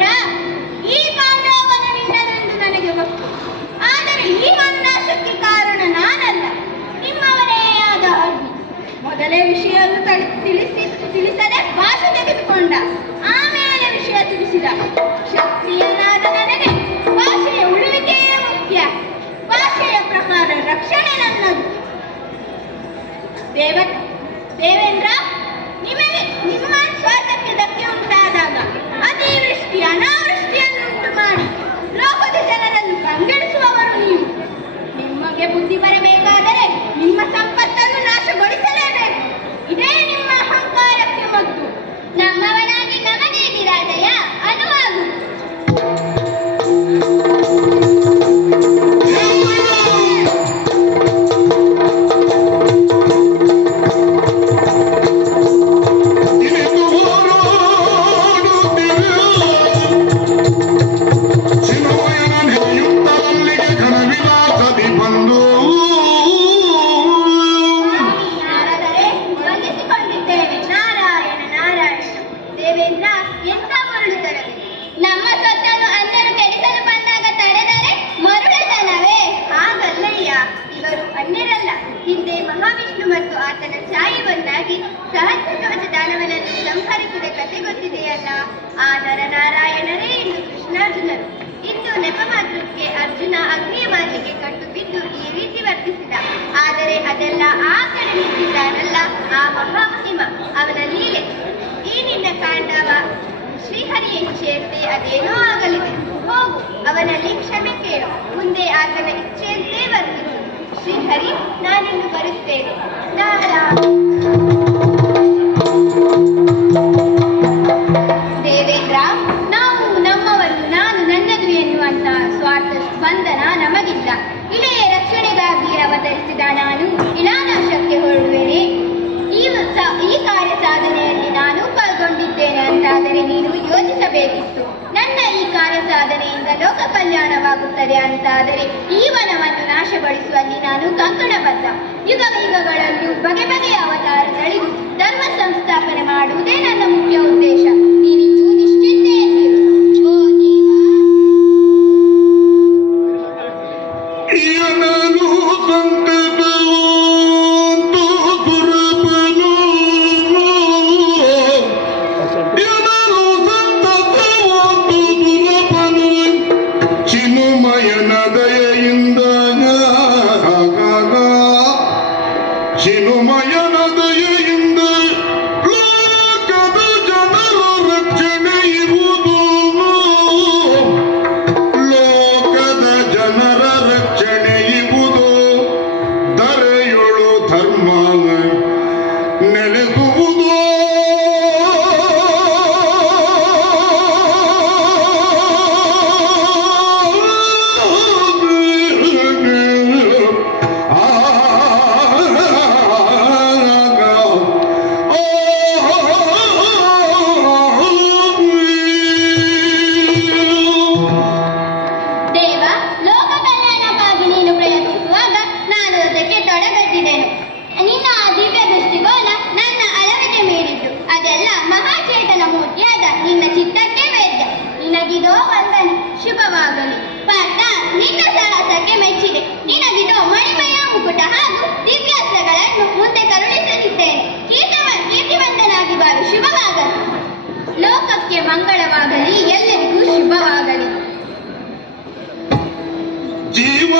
ದೇವೇಂದ್ರ, ಈ ಪಾಂಡವನಿಂದನೆಂದು ನನಗೆ ಗೊತ್ತು. ಆದರೆ ಈ ಮನುನಾಶಕ್ಕೆ ಕಾರಣ ನಾನಲ್ಲ, ನಿಮ್ಮವರೇ ಆದ ಅಗ್ನಿ. ಮೊದಲೇ ವಿಷಯವನ್ನು ತಿಳಿಸದೆ ಭಾಷೆ ತೆಗೆದುಕೊಂಡ, ಆಮೇಲೆ ವಿಷಯ ತಿಳಿಸಿದ. ಕ್ಷತ್ರಿಯನಾದ ನನಗೆ ಭಾಷೆಯ ಉಳಿವಿಕೆಯೇ ಮುಖ್ಯ. ಭಾಷೆಯ ಪ್ರಕಾರ ರಕ್ಷಣೆ ನನ್ನದು. ದೇವೇಂದ್ರ, ನಿಮಗೆ ನಿಮ್ಮ ಸ್ವಾರ್ಥಕ್ಕೆ ಧಕ್ಕೆ ಉಂಟಾದಾಗ ಅತಿವೃಷ್ಟಿ ಅನಾವೃಷ್ಟಿಯನ್ನುಂಟು ಮಾಡಿ ಲೋಕದ ಜನರನ್ನು ಕಂಗೆಡಿಸುವವರು ನೀವು. ನಿಮಗೆ ಬುದ್ಧಿ ಬರಬೇಕಾದರೆ ನಿಮ್ಮ ಸಂಪತ್ತನ್ನು ನಾಶಗೊಳಿಸಲೇಬೇಕು. ಇದೇ ನಿಮ್ಮ ಅಹಂಕಾರಕ್ಕೆ ಮದ್ದು. ನಮ್ಮವನಾಗಿ ನಮಗೆ ನಿರಾದಯ ಅನುವಾಗು. ನಮ್ಮ ಸ್ವತ್ತನ್ನು ಅನ್ಯರು ಕೆಡಿಸಲು ಬಂದಾಗ ತಡೆದರೆ ಮರುಳತನವೇ? ಹಾಗಲ್ಲಯ್ಯ, ಇವರು ಅನ್ಯರಲ್ಲ. ಹಿಂದೆ ಮಹಾವಿಷ್ಣು ಮತ್ತು ಆತನ ಛಾಯೆಯನ್ನಾಗಿ ಸಹಸ್ರಕವಚ ದಾನವನನ್ನು ಸಂಹರಿಸಿದ ಕಥೆ ಗೊತ್ತಿದೆಯಲ್ಲ. ಆ ನರನಾರಾಯಣರೇ ಇಂದು ಕೃಷ್ಣಾರ್ಜುನರು. ಇಂದು ನೆಪ ಮಾತ್ರಕ್ಕೆ ಅರ್ಜುನ ಅಗ್ನಿಯ ಮಾತಿಗೆ ಕಟ್ಟು ಬಿದ್ದು ಈ ರೀತಿ ವರ್ತಿಸಿದ. ಆದರೆ ಅದೆಲ್ಲ ಆ ಕಡೆ ನಿಂತಿದ್ದಾನಲ್ಲ ಆ ಮಹಾಮಹಿಮ, ಅವನ ಲೀಲೆ. ಈ ನಿನ್ನ ಕಾಂಡವ ಶ್ರೀಹರಿಯ ಇಚ್ಛೆಯಂತೆ ಅದೇನೋ ಆಗಲಿದೆ. ಹೋಗು, ಅವನಲ್ಲಿ ಕ್ಷಮೆ ಕೇಳು. ಮುಂದೆ ಆತನ ಇಚ್ಛೆಯಂತೆ ವರ್ತಿಸು. ಶ್ರೀಹರಿ, ನಾನಿನ್ನು ಬರುತ್ತೇನೆ. ದೇವೇಂದ್ರ, ನಾವು ನಮ್ಮವರು, ನಾನು ನನ್ನದು ಎನ್ನುವಂತಹ ಸ್ವಾರ್ಥ ಬಂಧನ ನಮಗಿಲ್ಲ. ಇಳೆಯ ರಕ್ಷಣೆಗಾಗಿ ಅವತರಿಸಿದ ನಾನು ಇಳಾನಾಶಕ್ಕೆ ಹೊರಡುವೆನೆ. ಈ ಕಾರ್ಯ ಸಾಧನೆಯಲ್ಲಿ ನಾನು ಪಾಲ್ಗೊಂಡಿದ್ದೇನೆ ಅಂತಾದರೆ ನೀನು ಯೋಚಿಸಬೇಕಿತ್ತು. ನನ್ನ ಈ ಕಾರ್ಯ ಸಾಧನೆಯಿಂದ ಲೋಕ ಕಲ್ಯಾಣವಾಗುತ್ತದೆ ಅಂತಾದರೆ ಈ ವನವನ್ನು ನಾಶಗೊಳಿಸುವಲ್ಲಿ ನಾನು ಕಂಕಣಬದ್ಧ. ಯುಗ ಯುಗಗಳಲ್ಲೂ ಬಗೆ ಬಗೆಯ ಅವತಾರ ತಳೆದು ಧರ್ಮ ಸಂಸ್ಥಾಪನೆ ಮಾಡುವುದೇ ನನ್ನ ಮುಖ್ಯ ಉದ್ದೇಶ. ನೀನಿನ್ನೂ ನಿಶ್ಚಿಂತೆಯಲ್ಲಿರು. ನಿನ್ನ ಚಿತ್ತಕ್ಕೆ ವೇದ್ಯ. ನಿನಗಿದೋ ವಂದನೆ, ಶುಭವಾಗಲಿ. ಪಾರ್ಥ, ನಿನ್ನ ಸಾಹಸಕ್ಕೆ ಮೆಚ್ಚಿದೆ. ನಿನಗಿದೋ ಮಣಿಮಯ ಮುಕುಟ ಹಾಗೂ ದಿವ್ಯಾಸ್ತ್ರಗಳನ್ನು ಮುಂದೆ ಕರುಣಿಸಲಿದ್ದೇನೆ. ಕೀರ್ತಿವಂತನಾಗಿ ಬಾಳು, ಶುಭವಾಗಲಿ. ಲೋಕಕ್ಕೆ ಮಂಗಳವಾಗಲಿ, ಎಲ್ಲರಿಗೂ ಶುಭವಾಗಲಿ. ಜೀವ